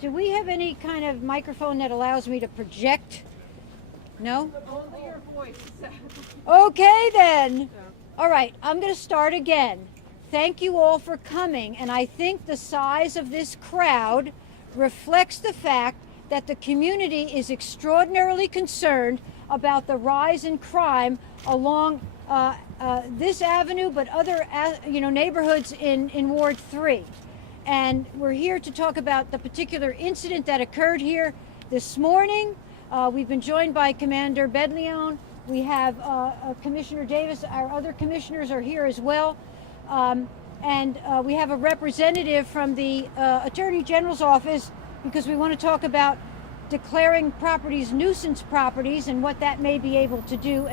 Do we have any kind of microphone that allows me to project? No? Only your voice. Okay then. All right, I'm going to start again. Thank you all for coming, and I think the size of this crowd reflects the fact that the community is extraordinarily concerned about the rise in crime along this avenue, but other neighborhoods in Ward 3. And we're here to talk about the particular incident that occurred here this morning. We've been joined by Commander Bedleon. We have Commissioner Davis. Our other commissioners are here as well. And we have a representative from the Attorney General's office because we want to talk about declaring properties nuisance properties and what that may be able to do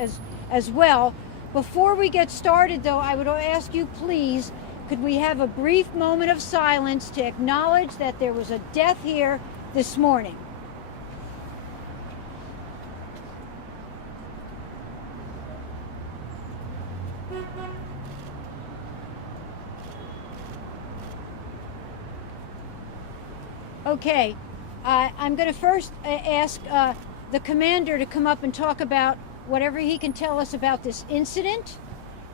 as well. Before we get started, though, I would ask you, please, could we have a brief moment of silence to acknowledge that there was a death here this morning? Okay, I'm going to first ask the commander to come up and talk about whatever he can tell us about this incident.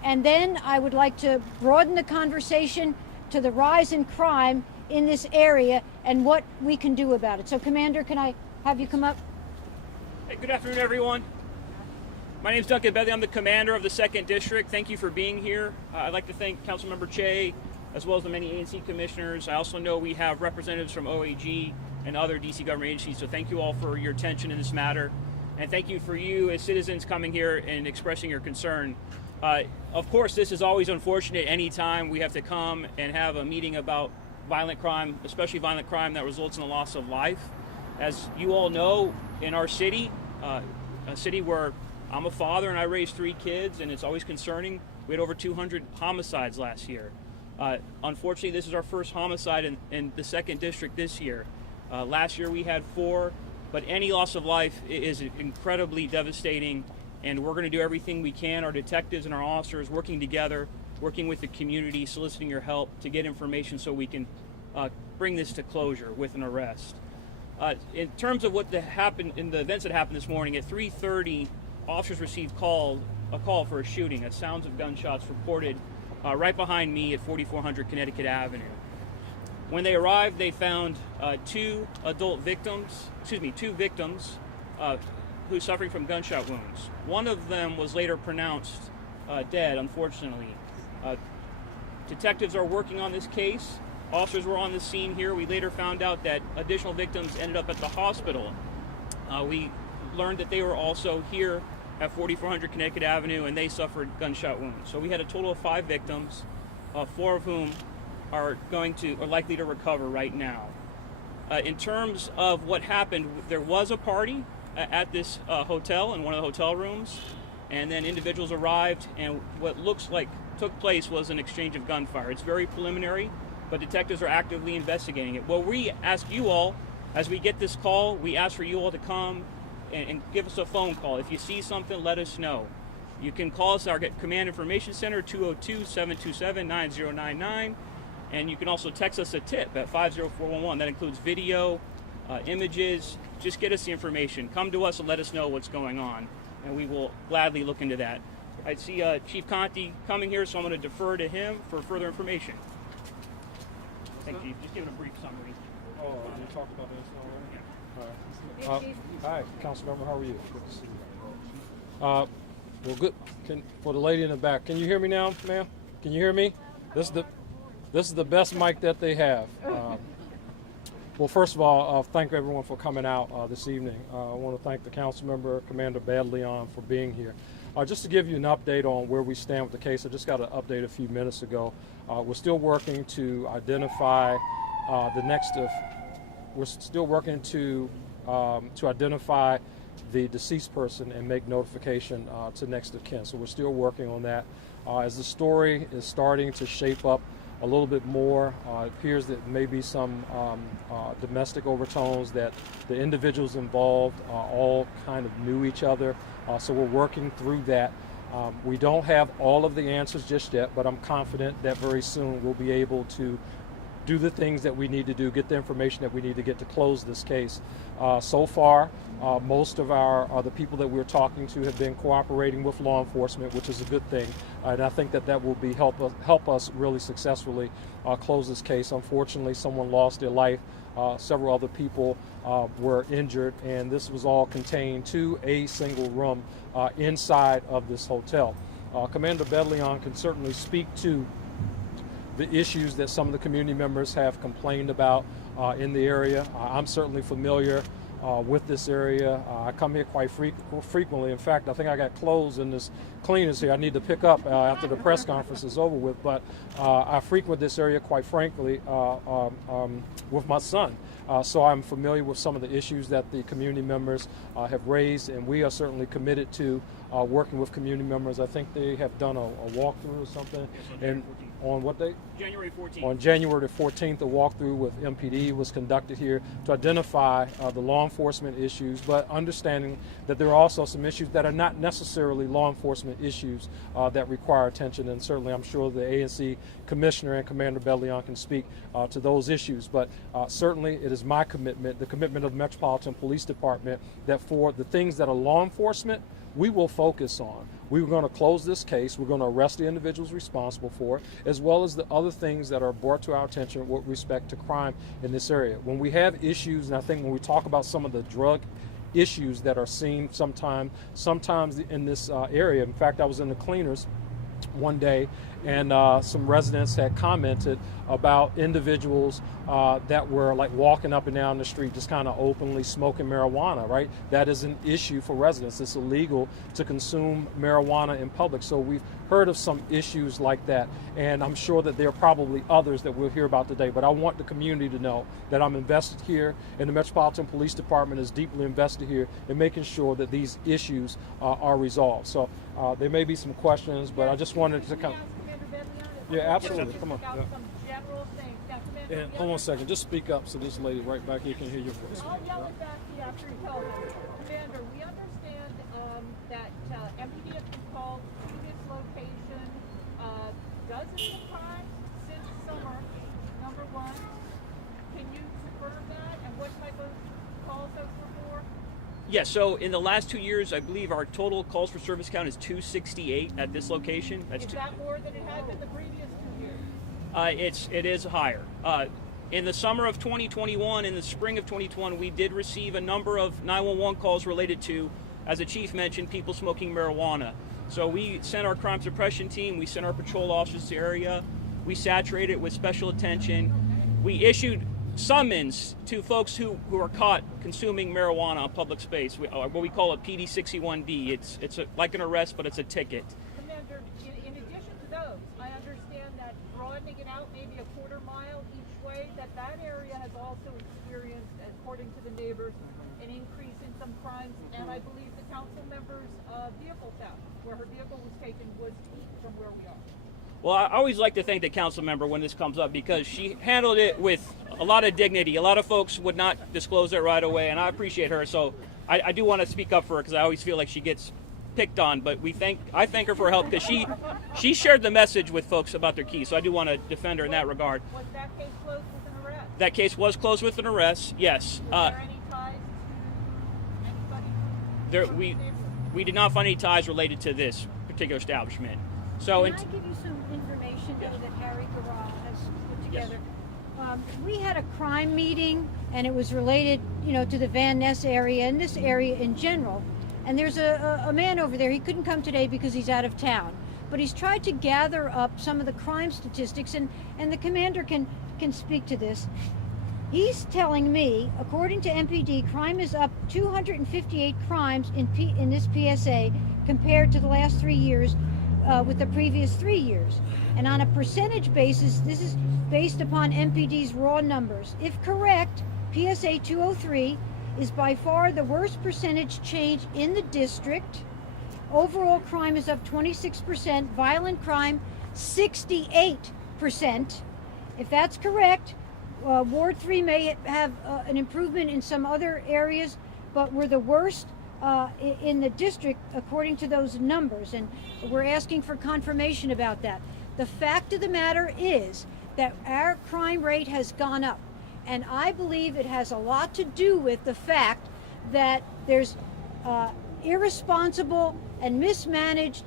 And then I would like to broaden the conversation to the rise in crime in this area and what we can do about it. So, Commander, can I have you come up? Hey, good afternoon, everyone. My name is Duncan Bedley. I'm the commander of the 2nd District. Thank you for being here. I'd like to thank Councilmember Cheh, as well as the many ANC commissioners. I also know we have representatives from OAG and other DC government agencies, so thank you all for your attention in this matter. And thank you for you as citizens coming here and expressing your concern. Of course, this is always unfortunate anytime we have to come and have a meeting about violent crime, especially violent crime that results in the loss of life. As you all know, in our city, a city where I'm a father and I raised 3 kids, and it's always concerning, we had over 200 homicides last year. Unfortunately, this is our first homicide in the 2nd District this year. Last year we had 4, but any loss of life is incredibly devastating, and we're going to do everything we can. Our detectives and our officers working together, working with the community, soliciting your help to get information so we can bring this to closure with an arrest. In terms of what happened in the events that happened this morning, at 3:30, officers received a call for a shooting. Sounds of gunshots reported right behind me at 4400 Connecticut Avenue. When they arrived, they found 2 victims who suffering from gunshot wounds. One of them was later pronounced dead, unfortunately. Detectives are working on this case. Officers were on the scene here. We later found out that additional victims ended up at the hospital. We learned that they were also here at 4400 Connecticut Avenue, and they suffered gunshot wounds. So we had a total of 5 victims, 4 of whom are likely to recover right now. In terms of what happened, there was a party at this hotel in one of the hotel rooms, and then individuals arrived, and what looks like took place was an exchange of gunfire. It's very preliminary, but detectives are actively investigating it. Well, we ask you all, as we get this call, we ask for you all to come and give us a phone call. If you see something, let us know. You can call us, our Command Information Center, 202-727-9099, and you can also text us a tip at 50411. That includes video, images. Just get us the information. Come to us and let us know what's going on, and we will gladly look into that. I see Chief Conti coming here, so I'm going to defer to him for further information. Thank you. Just give it a brief summary. Oh, you talked about this already? Hi, Councilmember. How are you? Good to see you. Well, good. For the lady in the back, can you hear me now, ma'am? Can you hear me? This is the best mic that they have. Well, first of all, thank everyone for coming out this evening. I want to thank the council member, Commander Bedleon, for being here. Just to give you an update on where we stand with the case, I just got an update a few minutes ago. We're still working to identify we're still working to identify the deceased person and make notification to next of kin. So we're still working on that. As the story is starting to shape up a little bit more, it appears that maybe some domestic overtones, that the individuals involved all kind of knew each other. So we're working through that. We don't have all of the answers just yet, but I'm confident that very soon we'll be able to do the things that we need to do, get the information that we need to get to close this case. So far, most of the people that we're talking to have been cooperating with law enforcement, which is a good thing, and I think that will be help us really successfully close this case. Unfortunately, someone lost their life. Several other people were injured, and this was all contained to a single room inside of this hotel. Commander Bedleon can certainly speak to the issues that some of the community members have complained about in the area. I'm certainly familiar with this area. I come here quite frequently. In fact, I think I got clothes in this cleaners here I need to pick up after the press conference is over with, but I frequent this area quite frankly with my son. So I'm familiar with some of the issues that the community members have raised, and we are certainly committed to working with community members. I think they have done a walkthrough or something. And on what date? January 14th. On January the 14th, a walkthrough with MPD was conducted here to identify the law enforcement issues, but understanding that there are also some issues that are not necessarily law enforcement issues that require attention. And certainly I'm sure the ANC Commissioner and Commander Bedleon can speak to those issues. But certainly it is my commitment, the commitment of the Metropolitan Police Department, that for the things that are law enforcement, we will focus on. We're going to close this case. We're going to arrest the individuals responsible for it, as well as the other things that are brought to our attention with respect to crime in this area. When we have issues, and I think when we talk about some of the drug issues that are seen sometimes in this area. In fact, I was in the cleaners one day, and some residents had commented about individuals that were like walking up and down the street just kind of openly smoking marijuana, right? That is an issue for residents. It's illegal to consume marijuana in public. So we've heard of some issues like that, and I'm sure that there are probably others that we'll hear about today. But I want the community to know that I'm invested here, and the Metropolitan Police Department is deeply invested here in making sure that these issues are resolved. So there may be some questions, but I just wanted to come. Yeah, absolutely. Come on. Yeah. Some general things. And hold on a second. Just speak up so this lady right back here can hear your voice. I'll yell it back to you after you tell me. Commander, we understand that MPD has been called to this location dozens of times since summer, number one. Can you confirm that? And what type of calls those were for? Yes, so in the last 2 years, I believe our total calls for service count is 268 at this location. Is that more than it had been the previous 2 years? It is higher. In the summer of 2021, in the spring of 2021, we did receive a number of 911 calls related to, as the chief mentioned, people smoking marijuana. So we sent our crime suppression team, we sent our patrol officers to the area, we saturated it with special attention. We issued summons to folks who are caught consuming marijuana on public space, what we call a PD 61D. It's like an arrest, but it's a ticket. Commander, in addition to those, I understand that broadening it out maybe a quarter mile each way, that area has also experienced, according to the neighbors, an increase in some crimes, and I believe the council member's vehicle theft, where her vehicle was taken, was east from where we are. Well, I always like to thank the council member when this comes up, because she handled it with a lot of dignity. A lot of folks would not disclose it right away, and I appreciate her. So I do want to speak up for her, because I always feel like she gets picked on. But I thank her for her help, because she shared the message with folks about their keys. So I do want to defend her in that regard. Was that case closed with an arrest? That case was closed with an arrest, yes. Was there any ties to anybody? We did not find any ties related to this particular establishment. So Can I give you some information that Harry Garral has put together? Yes. We had a crime meeting, and it was related, to the Van Ness area and this area in general. And there's a man over there. He couldn't come today because he's out of town. But he's tried to gather up some of the crime statistics, and the commander can speak to this. He's telling me, according to MPD, crime is up 258 crimes in this PSA compared to the last 3 years. With the previous 3 years. And on a percentage basis, this is based upon MPD's raw numbers. If correct, PSA 203 is by far the worst percentage change in the district. Overall crime is up 26%, violent crime 68%. If that's correct, Ward 3 may have an improvement in some other areas, but we're the worst in the district according to those numbers, and we're asking for confirmation about that. The fact of the matter is that our crime rate has gone up. And I believe it has a lot to do with the fact that there's irresponsible and mismanaged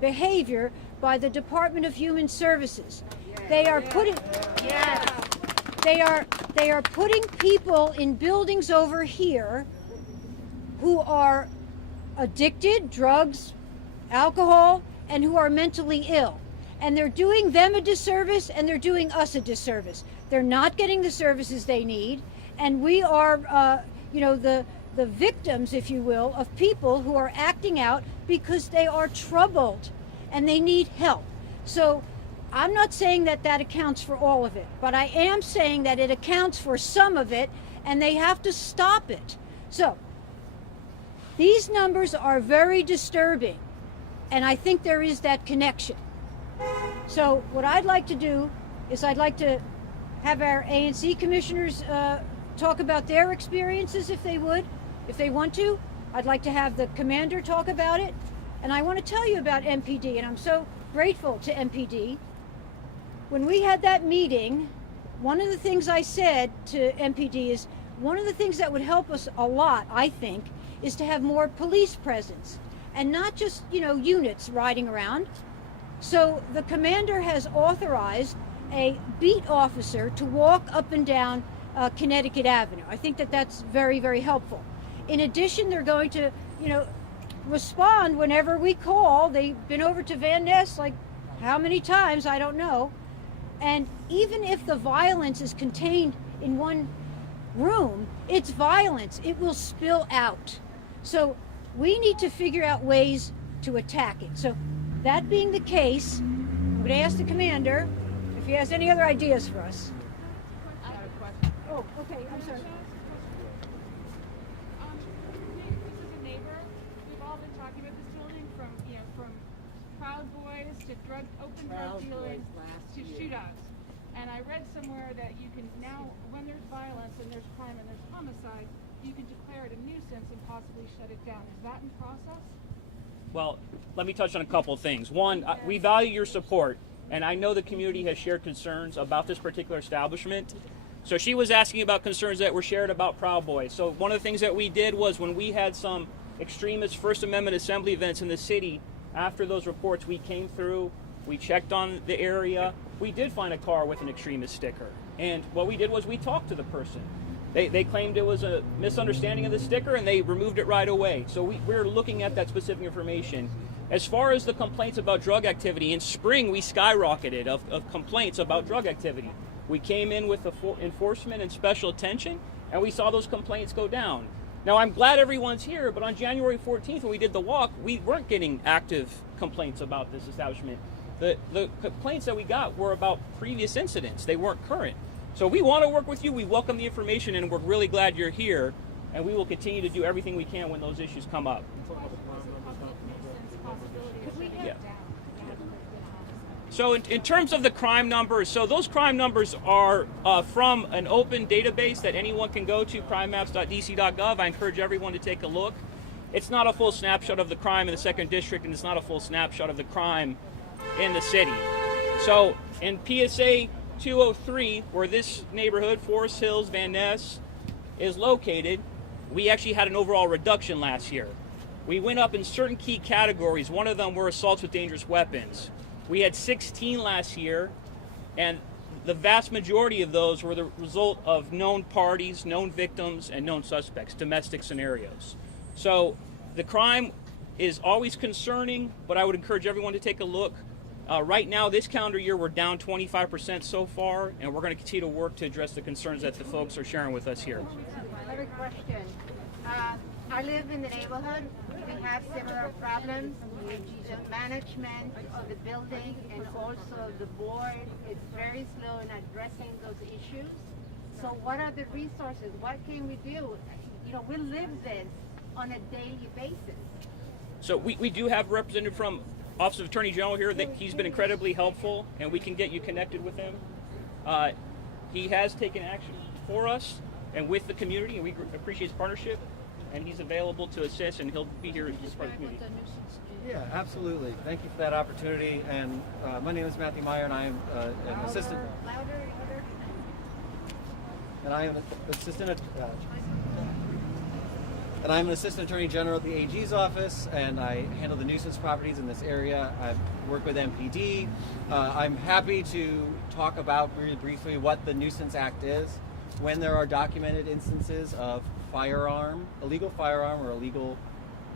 behavior by the Department of Human Services. They are putting they are putting people in buildings over here who are addicted, drugs, alcohol, and who are mentally ill. And they're doing them a disservice, and they're doing us a disservice. They're not getting the services they need, and we are, the victims, if you will, of people who are acting out because they are troubled and they need help. So I'm not saying that that accounts for all of it, but I am saying that it accounts for some of it, and they have to stop it. So these numbers are very disturbing, and I think there is that connection. So what I'd like to do is I'd like to have our A&C commissioners talk about their experiences if they want to. I'd like to have the commander talk about it. And I want to tell you about MPD, and I'm so grateful to MPD. When we had that meeting, one of the things I said to MPD is one of the things that would help us a lot, I think, is to have more police presence and not just, units riding around. So the commander has authorized a beat officer to walk up and down Connecticut Avenue. I think that that's very, very helpful. In addition, they're going to, respond whenever we call. They've been over to Van Ness like how many times, I don't know. And even if the violence is contained in one room, it's violence. It will spill out. So we need to figure out ways to attack it. So that being the case, I'm going to ask the commander if he has any other ideas for us. Oh, okay, I'm sorry. This is a neighbor. We've all been talking about this building from Proud Boys to open drug dealing to shootouts. And I read somewhere that you can now, when there's violence and there's crime and there's homicide, you can declare it a nuisance and possibly shut it down. Is that in process? Well, let me touch on a couple of things. One, we value your support, and I know the community has shared concerns about this particular establishment. So she was asking about concerns that were shared about Proud Boys. So one of the things that we did was when we had some extremist First Amendment assembly events in the city, after those reports, we came through, we checked on the area. We did find a car with an extremist sticker. And what we did was we talked to the person. They claimed it was a misunderstanding of the sticker, and they removed it right away. So we're looking at that specific information. As far as the complaints about drug activity, in spring we skyrocketed of complaints about drug activity. We came in with the enforcement and special attention, and we saw those complaints go down. Now, I'm glad everyone's here, but on January 14th when we did the walk, we weren't getting active complaints about this establishment. The complaints that we got were about previous incidents. They weren't current. So we want to work with you. We welcome the information, and we're really glad you're here, and we will continue to do everything we can when those issues come up. Yeah. So in terms of the crime numbers, so those crime numbers are from an open database that anyone can go to, crimemaps.dc.gov. I encourage everyone to take a look. It's not a full snapshot of the crime in the 2nd District, and it's not a full snapshot of the crime in the city. So in PSA 203, where this neighborhood, Forest Hills, Van Ness, is located, we actually had an overall reduction last year. We went up in certain key categories. One of them were assaults with dangerous weapons. We had 16 last year, and the vast majority of those were the result of known parties, known victims, and known suspects, domestic scenarios. So the crime is always concerning, but I would encourage everyone to take a look. Right now, this calendar year, we're down 25% so far, and we're going to continue to work to address the concerns that the folks are sharing with us here. I have a question. I live in the neighborhood. We have similar problems with the management of the building, and also the board is very slow in addressing those issues. So what are the resources? What can we do? We live this on a daily basis. So we do have a representative from Office of Attorney General here. That he's been incredibly helpful, and we can get you connected with him. He has taken action for us and with the community, and we appreciate his partnership. and he's available to assist, and he'll be here as part of the community. Yeah, absolutely. Thank you for that opportunity. And my name is Matthew Meyer, and I am an assistant. And I am an assistant. And I'm an assistant attorney general at the AG's office, and I handle the nuisance properties in this area. I work with MPD. I'm happy to talk about really briefly what the Nuisance Act is. When there are documented instances of illegal firearm or illegal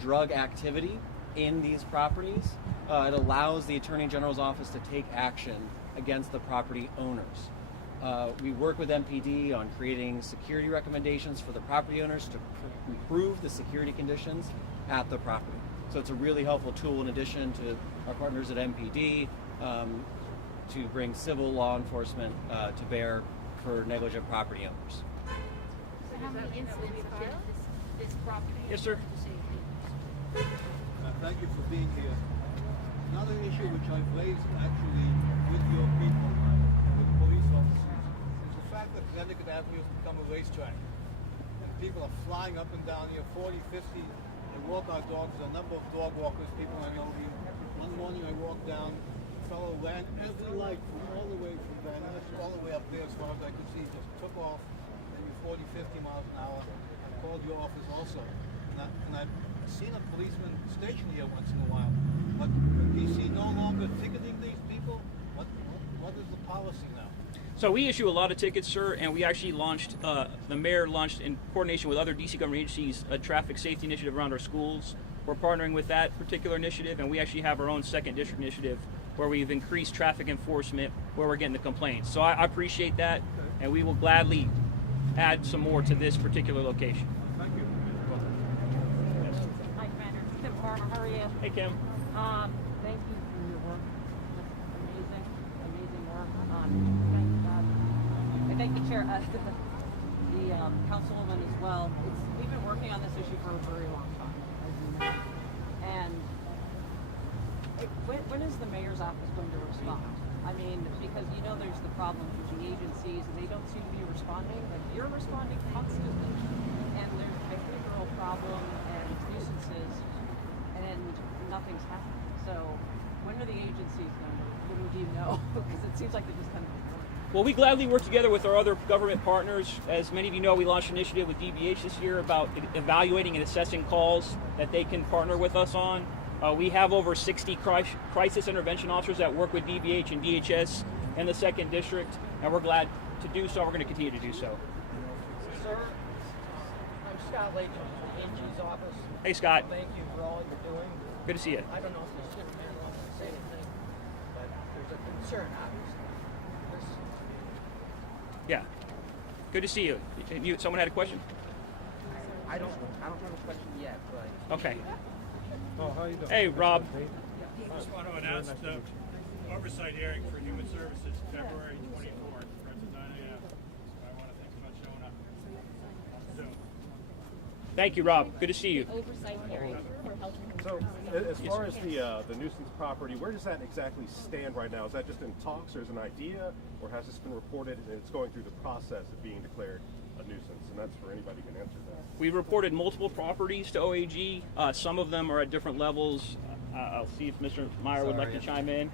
drug activity in these properties, it allows the Attorney General's office to take action against the property owners. We work with MPD on creating security recommendations for the property owners to improve the security conditions at the property. So it's a really helpful tool in addition to our partners at MPD to bring civil law enforcement to bear for negligent property owners. So how many incidents did this property? Yes, sir. Thank you for being here. Another issue which I've raised actually with your people, with police officers, is the fact that Connecticut Avenue has become a racetrack. And people are flying up and down here, 40, 50. They walk our dogs. There's a number of dog walkers, people I know here. One morning I walked down, a fellow ran every light from all the way from Van Ness all the way up there as far as I could see, just took off maybe 40, 50 miles an hour. I called your office also. And I've seen a policeman stationed here once in a while. But DC no longer ticketing these people? What is the policy now? So we issue a lot of tickets, sir, and we actually launched, the mayor launched in coordination with other DC government agencies, a traffic safety initiative around our schools. We're partnering with that particular initiative, and we actually have our own second district initiative where we've increased traffic enforcement where we're getting the complaints. So I appreciate that, and we will gladly add some more to this particular location. Thank you. Hi, Commander. Kim Farmer, how are you? Hey, Kim. Thank you for your work. That's amazing work. Thank God. I thank the chair, the councilwoman as well. We've been working on this issue for a very long time, as you know. And when is the mayor's office going to respond? I mean, because you know there's the problems with the agencies, and they don't seem to be responding. Like you're responding constantly, and there's behavioral problem and nuisances, and nothing's happening. So when are the agencies going to? Do you know? Because it seems like they just kind of. Well, we gladly work together with our other government partners. As many of you know, we launched an initiative with DBH this year about evaluating and assessing calls that they can partner with us on. We have over 60 crisis intervention officers that work with DBH and DHS in the 2nd District, and we're glad to do so. We're going to continue to do so. Sir, I'm Scott Layton from the AG's office. Hey, Scott. Thank you for all you're doing. Good to see you. I don't know if the city manager wants to say anything, but there's a concern, obviously. Yeah. Good to see you. Someone had a question? I don't have a question yet, but Okay. Oh, how you doing? Hey, Rob. I just want to announce the oversight hearing for Human Services, February 24th, starts at 9 a.m. I want to thank you for showing up. Soon. Thank you, Rob. Good to see you. Oversight hearing for health and So, as far as the nuisance property, where does that exactly stand right now? Is that just in talks, or is it an idea, or has this been reported and it's going through the process of being declared a nuisance? And that's for anybody who can answer that. We reported multiple properties to OAG. Some of them are at different levels. I'll see if Mr. Meyer would like to chime in.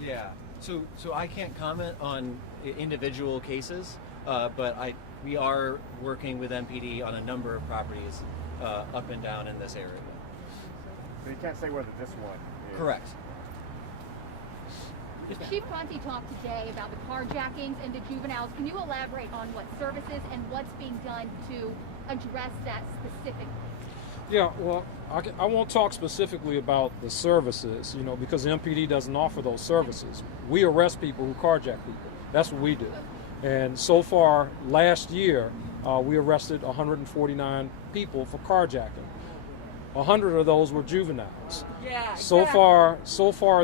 Yeah. So I can't comment on individual cases, but we are working with MPD on a number of properties up and down in this area. But you can't say whether this one is. Correct. Chief Conti talked today about the carjackings and the juveniles. Can you elaborate on what services and what's being done to address that specifically? Yeah, well, I won't talk specifically about the services, because the MPD doesn't offer those services. We arrest people who carjack people. That's what we do. And so far, last year, we arrested 149 people for carjacking. 100 of those were juveniles. Yeah. So far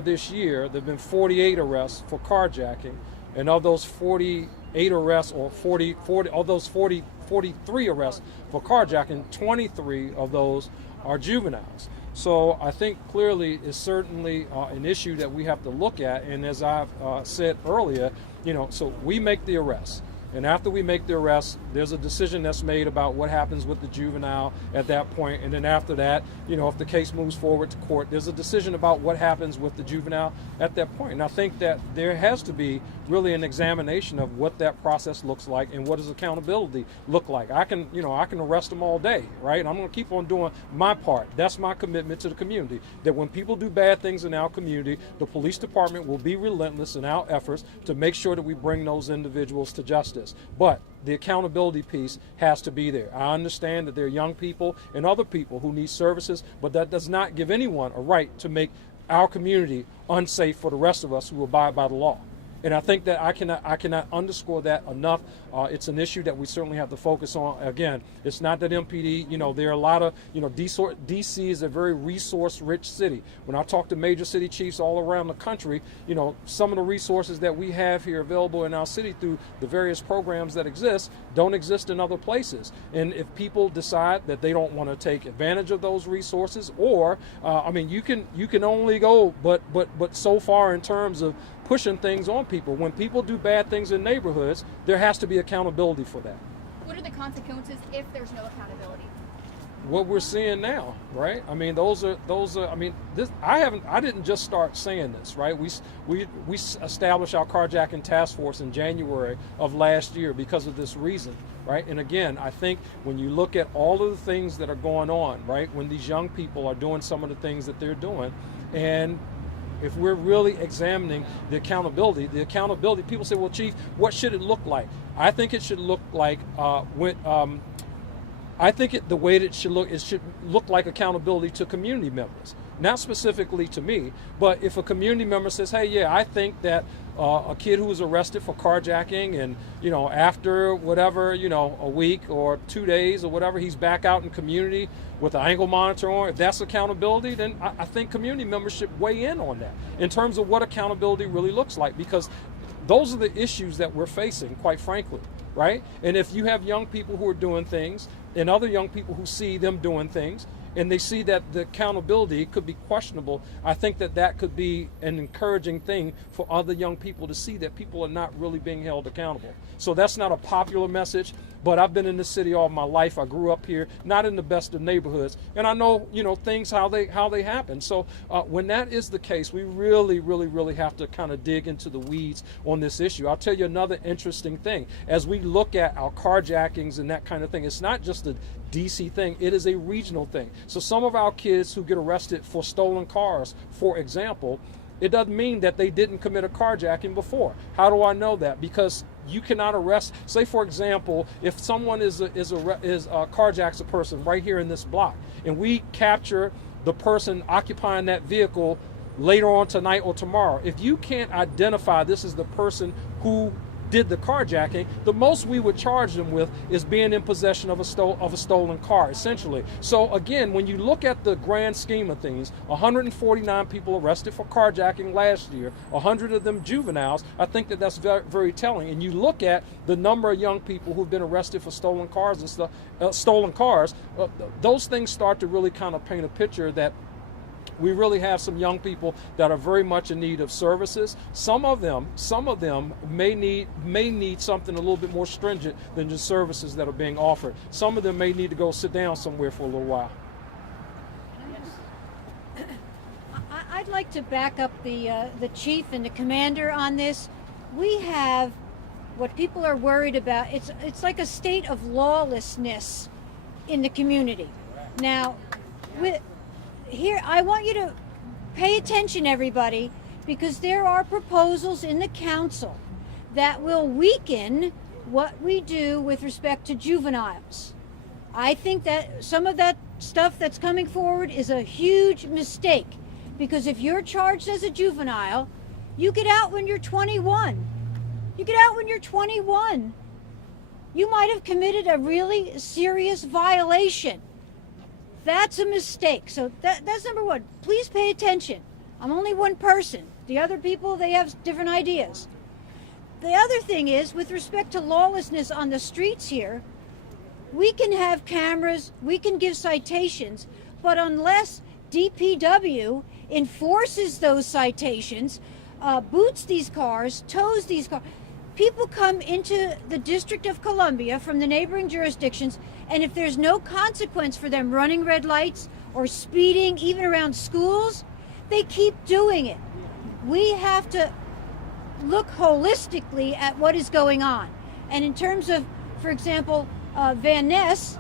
this year, there have been 48 arrests for carjacking, and of those 48 arrests, or 43 arrests for carjacking, 23 of those are juveniles. So I think clearly it's certainly an issue that we have to look at. And as I've said earlier, so we make the arrests. And after we make the arrest, there's a decision that's made about what happens with the juvenile at that point. And then after that, if the case moves forward to court, there's a decision about what happens with the juvenile at that point. And I think that there has to be really an examination of what that process looks like and what does accountability look like. I can arrest them all day, right? And I'm going to keep on doing my part. That's my commitment to the community, that when people do bad things in our community, the police department will be relentless in our efforts to make sure that we bring those individuals to justice. But the accountability piece has to be there. I understand that there are young people and other people who need services, but that does not give anyone a right to make our community unsafe for the rest of us who abide by the law. And I think that I cannot underscore that enough. It's an issue that we certainly have to focus on. Again, it's not that MPD, there are a lot of, DC is a very resource-rich city. When I talk to major city chiefs all around the country, some of the resources that we have here available in our city through the various programs that exist don't exist in other places. And if people decide that they don't want to take advantage of those resources, or, you can only go but so far in terms of pushing things on people. When people do bad things in neighborhoods, there has to be accountability for that. What are the consequences if there's no accountability? What we're seeing now, right? I didn't just start saying this, right? We established our carjacking task force in January of last year because of this reason, right? And again, I think when you look at all of the things that are going on, right, when these young people are doing some of the things that they're doing, and if we're really examining the accountability, people say, well, Chief, what should it look like? I think it should look like the way that it should look like accountability to community members. Not specifically to me, but if a community member says, hey, yeah, I think that a kid who was arrested for carjacking and, after whatever, a week or 2 days or whatever, he's back out in community with an ankle monitor on, if that's accountability, then I think community members should weigh in on that in terms of what accountability really looks like, because those are the issues that we're facing, quite frankly, right? And if you have young people who are doing things and other young people who see them doing things, and they see that the accountability could be questionable, I think that could be an encouraging thing for other young people to see that people are not really being held accountable. So that's not a popular message, but I've been in this city all my life. I grew up here, not in the best of neighborhoods, and I know, things how they happen. So when that is the case, we really, really, really have to kind of dig into the weeds on this issue. I'll tell you another interesting thing. As we look at our carjackings and that kind of thing, it's not just a DC thing, it is a regional thing. So some of our kids who get arrested for stolen cars, for example, it doesn't mean that they didn't commit a carjacking before. How do I know that? Because you cannot arrest, say for example, if someone carjacks a person right here in this block, and we capture the person occupying that vehicle later on tonight or tomorrow, if you can't identify this as the person who did the carjacking, the most we would charge them with is being in possession of a stolen car, essentially. So again, when you look at the grand scheme of things, 149 people arrested for carjacking last year, 100 of them juveniles, I think that's very, very telling. And you look at the number of young people who've been arrested for stolen cars and stuff, those things start to really kind of paint a picture that we really have some young people that are very much in need of services. Some of them may need something a little bit more stringent than just services that are being offered. Some of them may need to go sit down somewhere for a little while. I'd like to back up the chief and the commander on this. We have what people are worried about. It's like a state of lawlessness in the community. Now, here, I want you to pay attention, everybody, because there are proposals in the council that will weaken what we do with respect to juveniles. I think that some of that stuff that's coming forward is a huge mistake, because if you're charged as a juvenile, you get out when you're 21. You get out when you're 21. You might have committed a really serious violation. That's a mistake. So that's number one. Please pay attention. I'm only one person. The other people, they have different ideas. The other thing is, with respect to lawlessness on the streets here, we can have cameras, we can give citations, but unless DPW enforces those citations, boots these cars, tows these cars, People come into the District of Columbia from the neighboring jurisdictions, and if there's no consequence for them running red lights or speeding, even around schools, they keep doing it. We have to look holistically at what is going on. And in terms of, for example, Van Ness,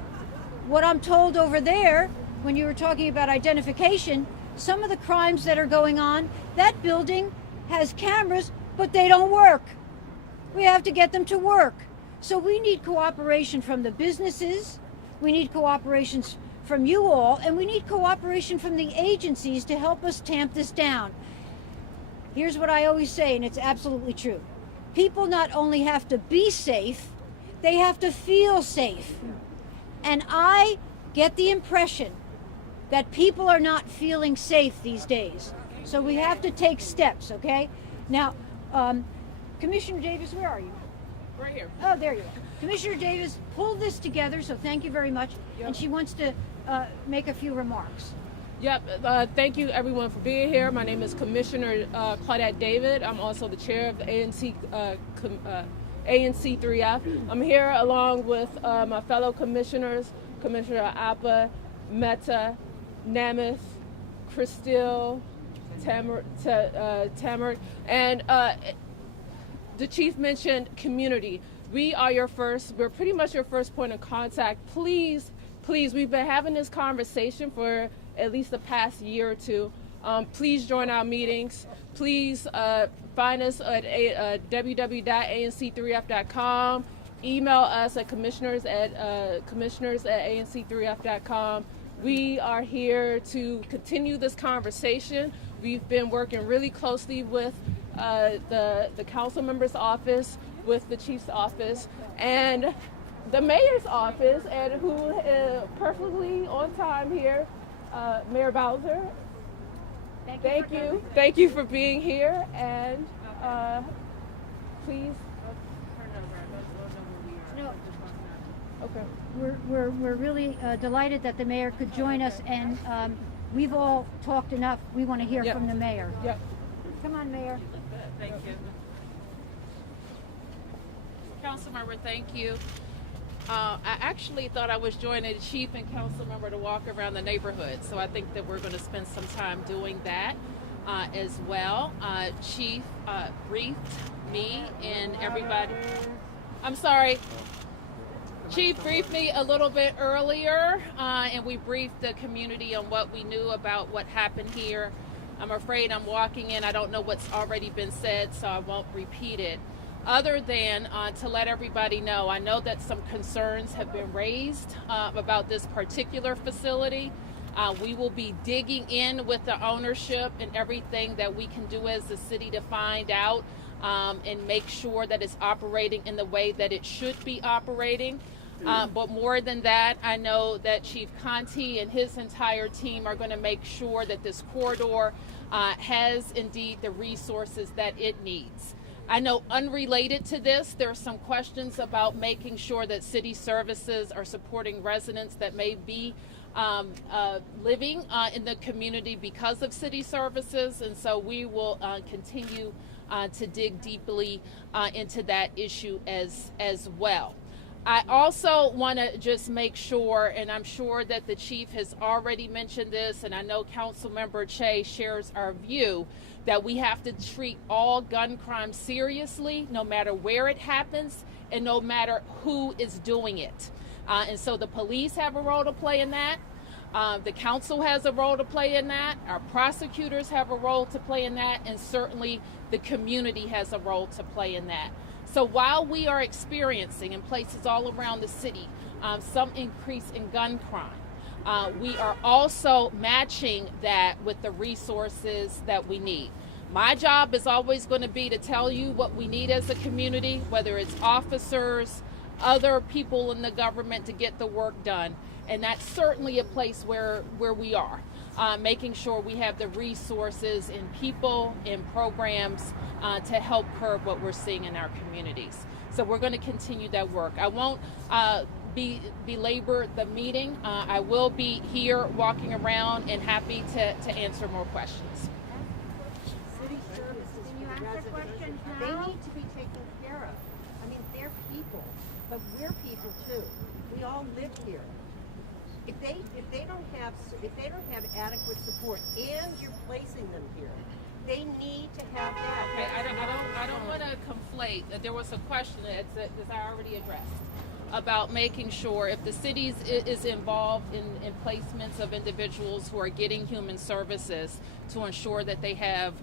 what I'm told over there, when you were talking about identification, some of the crimes that are going on, that building has cameras, but they don't work. We have to get them to work. So we need cooperation from the businesses, we need cooperation from you all, and we need cooperation from the agencies to help us tamp this down. Here's what I always say, and it's absolutely true. People not only have to be safe, they have to feel safe. And I get the impression that people are not feeling safe these days. So we have to take steps, okay? Now, Commissioner Davis, where are you? Right here. Oh, there you are. Commissioner Davis pulled this together, so thank you very much. Yep. And she wants to make a few remarks. Yep. Thank you, everyone, for being here. My name is Commissioner Claudette David. I'm also the chair of the ANC3F. I'm here along with my fellow commissioners, Commissioner Appa, Mehta, Namath, Christille, Tamar, and the chief mentioned community. We're pretty much your first point of contact. Please, we've been having this conversation for at least the past year or two. Please join our meetings. Please find us at www.anc3f.com. Email us at commissioners@anc3f.com. We are here to continue this conversation. We've been working really closely with the council member's office, with the chief's office, and the mayor's office, and who is perfectly on time here, Mayor Bowser. Thank you for being here, and please. No. Okay. We're really delighted that the mayor could join us, and we've all talked enough. We want to hear from the mayor. Yep. Come on, Mayor. Thank you. Councilmember, thank you. I actually thought I was joining the chief and council member to walk around the neighborhood, so I think that we're going to spend some time doing that as well. Chief briefed me and everybody. I'm sorry. Chief briefed me a little bit earlier, and we briefed the community on what we knew about what happened here. I'm afraid I'm walking in. I don't know what's already been said, so I won't repeat it. Other than to let everybody know, I know that some concerns have been raised about this particular facility. We will be digging in with the ownership and everything that we can do as the city to find out and make sure that it's operating in the way that it should be operating. But more than that, I know that Chief Conti and his entire team are going to make sure that this corridor has indeed the resources that it needs. I know unrelated to this, there are some questions about making sure that city services are supporting residents that may be living in the community because of city services, and so we will continue to dig deeply into that issue as well. I also want to just make sure, and I'm sure that the chief has already mentioned this, and I know Councilmember Cheh shares our view, that we have to treat all gun crime seriously, no matter where it happens and no matter who is doing it. And so the police have a role to play in that. The council has a role to play in that. Our prosecutors have a role to play in that. And certainly the community has a role to play in that. So while we are experiencing in places all around the city some increase in gun crime, we are also matching that with the resources that we need. My job is always going to be to tell you what we need as a community, whether it's officers, other people in the government to get the work done. And that's certainly a place where we are, making sure we have the resources in people, in programs to help curb what we're seeing in our communities. So we're going to continue that work. I won't belabor the meeting. I will be here walking around and happy to answer more questions. City services, can you answer questions now? They need to be taken care of. people, but we're people too. We all live here. If they don't have adequate support and you're placing them here, they need to have that. Okay, I don't want to conflate. There was a question that I already addressed about making sure if the city is involved in placements of individuals who are getting human services to ensure that they have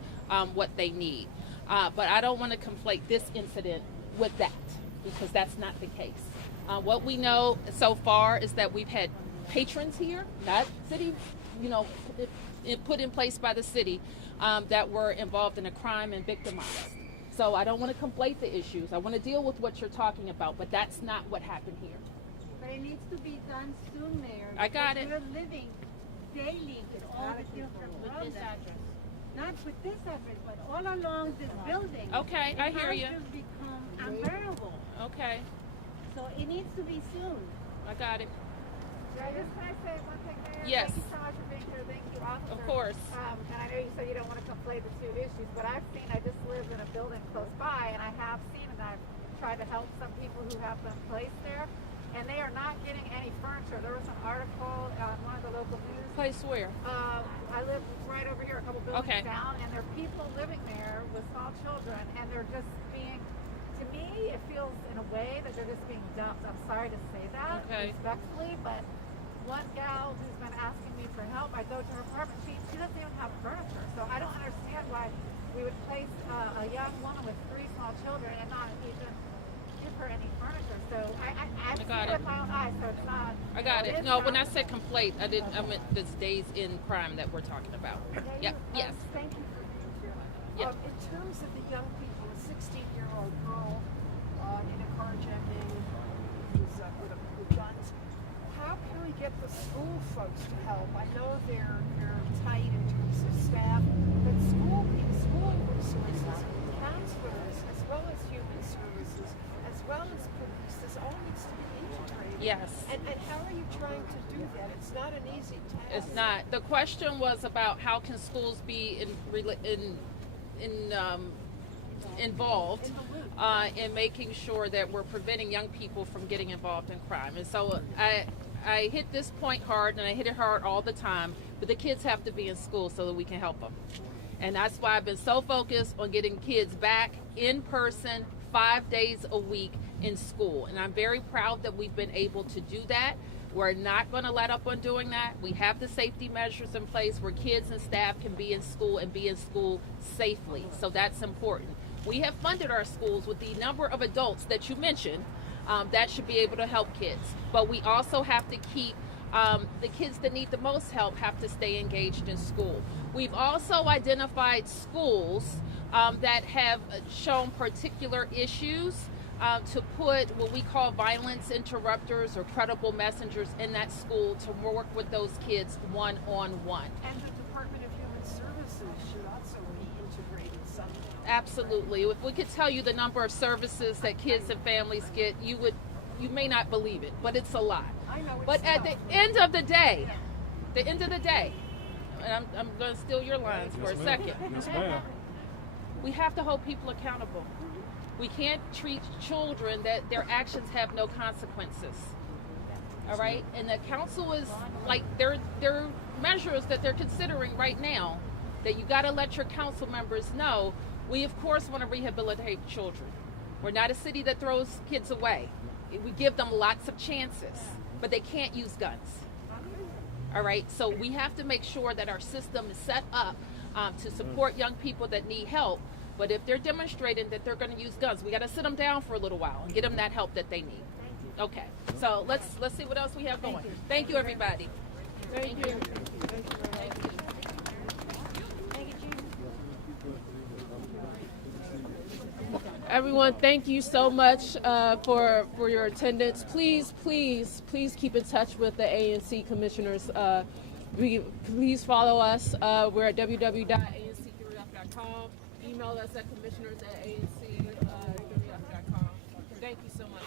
what they need. But I don't want to conflate this incident with that, because that's not the case. What we know so far is that we've had patrons here, not city, put in place by the city, that were involved in a crime and victimized. So I don't want to conflate the issues. I want to deal with what you're talking about, but that's not what happened here. But it needs to be done soon, Mayor. I got it. We're living daily with all the different problems. Not with this address, but all along this building. Okay, I hear you. It has become unbearable. Okay, So it needs to be soon. I got it. Can I say one thing, Mayor? Yes. Thank you so much for being here. Thank you, officer. Of course. And I know you said you don't want to conflate the two issues, but I just live in a building close by, and I have seen, and I've tried to help some people who have been placed there, and they are not getting any furniture. There was an article on one of the local news. Place where? I live right over here, a couple buildings down, and there are people living there with small children, and they're just being, to me, it feels in a way that they're just being dumped. I'm sorry to say that respectfully, but one gal who's been asking me for help, I go to her apartment, she doesn't even have furniture. So I don't understand why we would place a young woman with 3 small children and not even give her any furniture. So I've seen it with my own eyes, so it's not. I got it. No, when I said conflate, I meant this days in crime that we're talking about. Yep. Yes. Thank you for being here. Yep. In terms of the young people, a 16-year-old girl in a carjacking with guns, how can we get the school folks to help? I know they're tight in terms of staff, but school resources, counselors, as well as human services, as well as police, this all needs to be integrated. Yes. And how are you trying to do that? It's not an easy task. It's not. The question was about how can schools be involved in making sure that we're preventing young people from getting involved in crime. And so I hit this point hard, and I hit it hard all the time, but the kids have to be in school so that we can help them. And that's why I've been so focused on getting kids back in person 5 days a week in school. And I'm very proud that we've been able to do that. We're not going to let up on doing that. We have the safety measures in place where kids and staff can be in school and be in school safely. So that's important. We have funded our schools with the number of adults that you mentioned that should be able to help kids. But we also have to keep the kids that need the most help have to stay engaged in school. We've also identified schools that have shown particular issues to put what we call violence interrupters or credible messengers in that school to work with those kids one-on-one. And the Department of Human Services should also be integrated somehow. Absolutely. If we could tell you the number of services that kids and families get, you may not believe it, but it's a lot. I know it's But at the end of the day, and I'm going to steal your lines for a second. Yes, ma'am. We have to hold people accountable. We can't treat children that their actions have no consequences. All right? And the council is like, there are measures that they're considering right now that you got to let your council members know. We, of course, want to rehabilitate children. We're not a city that throws kids away. We give them lots of chances, but they can't use guns. All right? So we have to make sure that our system is set up to support young people that need help. But if they're demonstrating that they're going to use guns, we got to sit them down for a little while and get them that help that they need. Okay. So let's see what else we have going. Thank you, everybody. Thank you. Everyone, thank you so much for your attendance. Please keep in touch with the ANC commissioners. Please follow us. We're at www.anc3f.com. Email us at commissioners@anc3f.com. Thank you so much.